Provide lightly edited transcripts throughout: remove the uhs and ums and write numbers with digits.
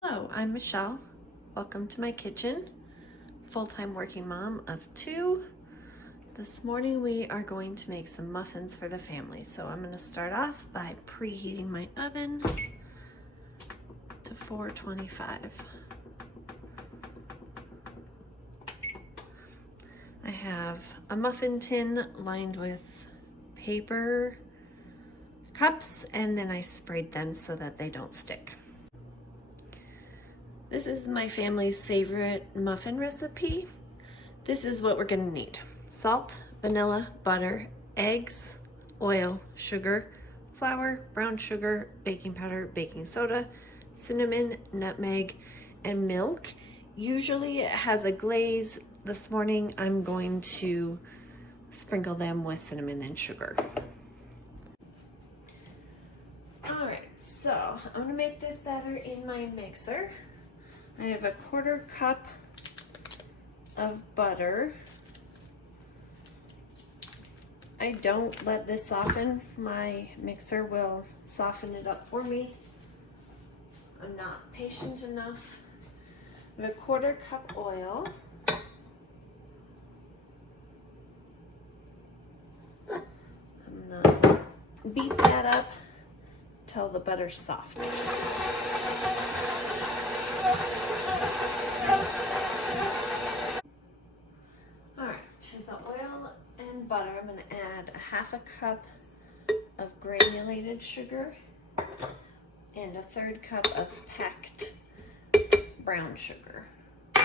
Hello, I'm Michelle. Welcome to my kitchen. Full-time working mom of 2. This morning we are going to make some muffins for the family. So I'm going to start off by preheating my oven to 425. I have a muffin tin lined with paper cups, and then I sprayed them so that they don't stick. This is my family's favorite muffin recipe. This is what we're gonna need: salt, vanilla, butter, eggs, oil, sugar, flour, brown sugar, baking powder, baking soda, cinnamon, nutmeg, and milk. Usually it has a glaze. This morning I'm going to sprinkle them with cinnamon and sugar. All right, so I'm gonna make this batter in my mixer. I have a 1/4 cup of butter. I don't let this soften. My mixer will soften it up for me. I'm not patient enough. I have a 1/4 cup oil. I'm gonna beat that up till the butter's soft. Alright, to the oil and butter, I'm going to add a 1/2 cup of granulated sugar and a 1/3 cup of packed brown sugar. I'm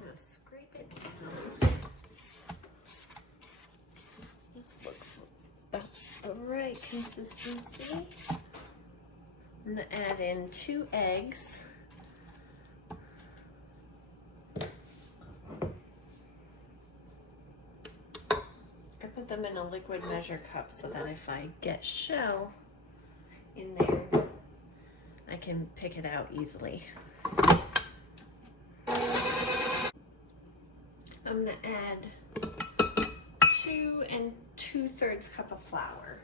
going to scrape it down. This looks about the right consistency. I'm going to add in 2 eggs. I put them in a liquid measure cup so that if I get shell in there, I can pick it out easily. I'm going to add 2 2/3 cup of flour.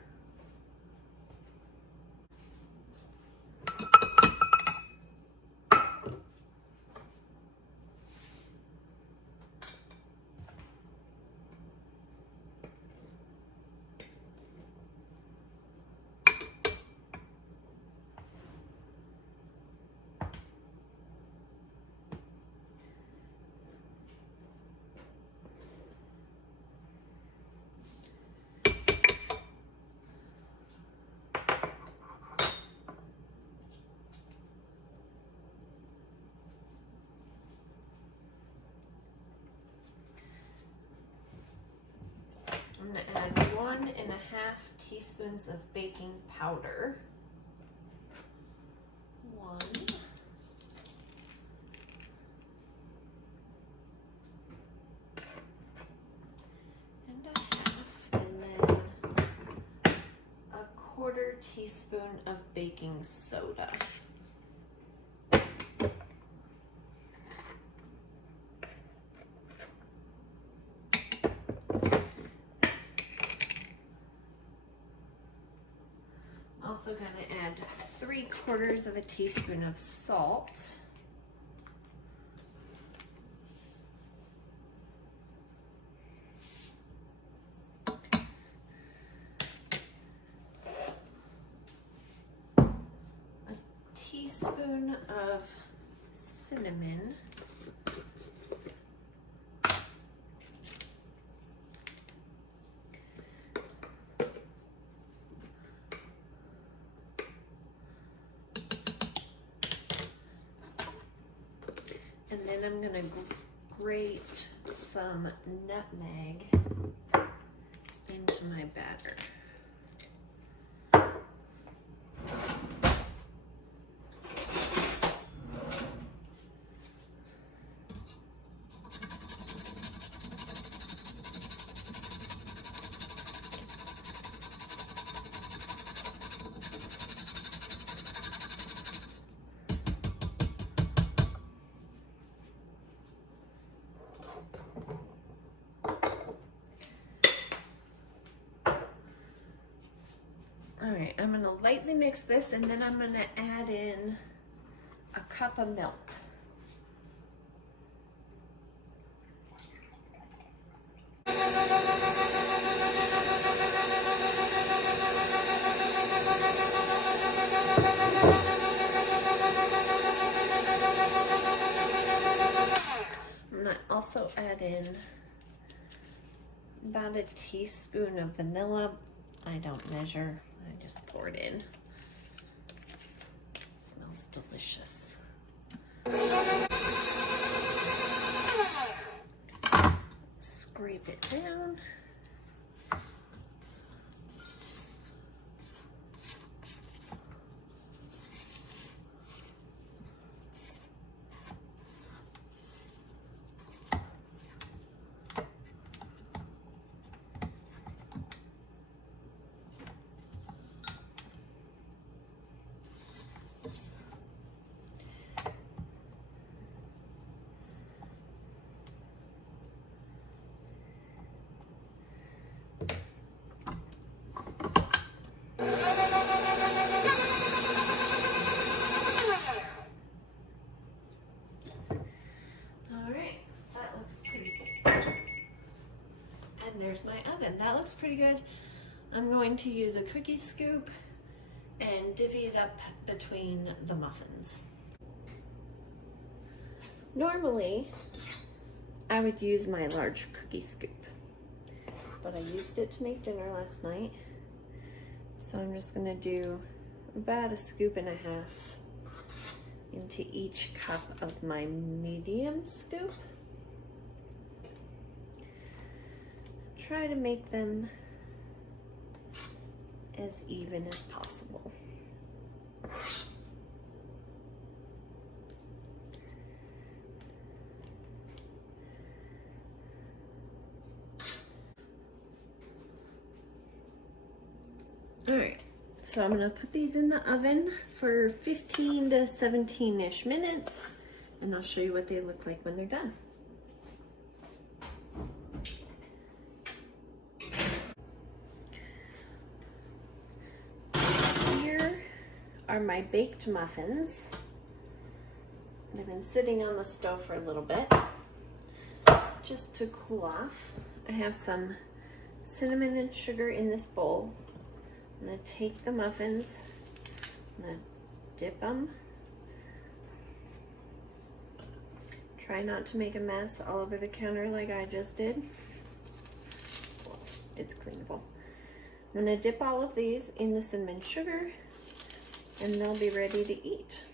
I'm going to add 1 1/2 teaspoons of baking powder. 1 1/2, and then a 1/4 teaspoon of baking soda. Also going to add 3/4 teaspoon of salt. A teaspoon of cinnamon. And then I'm going to grate some nutmeg into my batter. All right, I'm gonna lightly mix this and then I'm gonna add in a cup of milk. I'm gonna also add in about a teaspoon of vanilla. I don't measure, I just pour it in. It smells delicious. Scrape it down. There's my oven. That looks pretty good. I'm going to use a cookie scoop and divvy it up between the muffins. Normally, I would use my large cookie scoop, but I used it to make dinner last night. So I'm just gonna do about a scoop and a half into each cup of my medium scoop. Try to make them as even as possible. All right, so I'm gonna put these in the oven for 15 to 17-ish minutes, and I'll show you what they look like when they're done. Are my baked muffins. They've been sitting on the stove for a little bit just to cool off. I have some cinnamon and sugar in this bowl. I'm gonna take the muffins, I'm gonna dip them. Try not to make a mess all over the counter like I just did. It's cleanable. I'm gonna dip all of these in the cinnamon sugar, and they'll be ready to eat.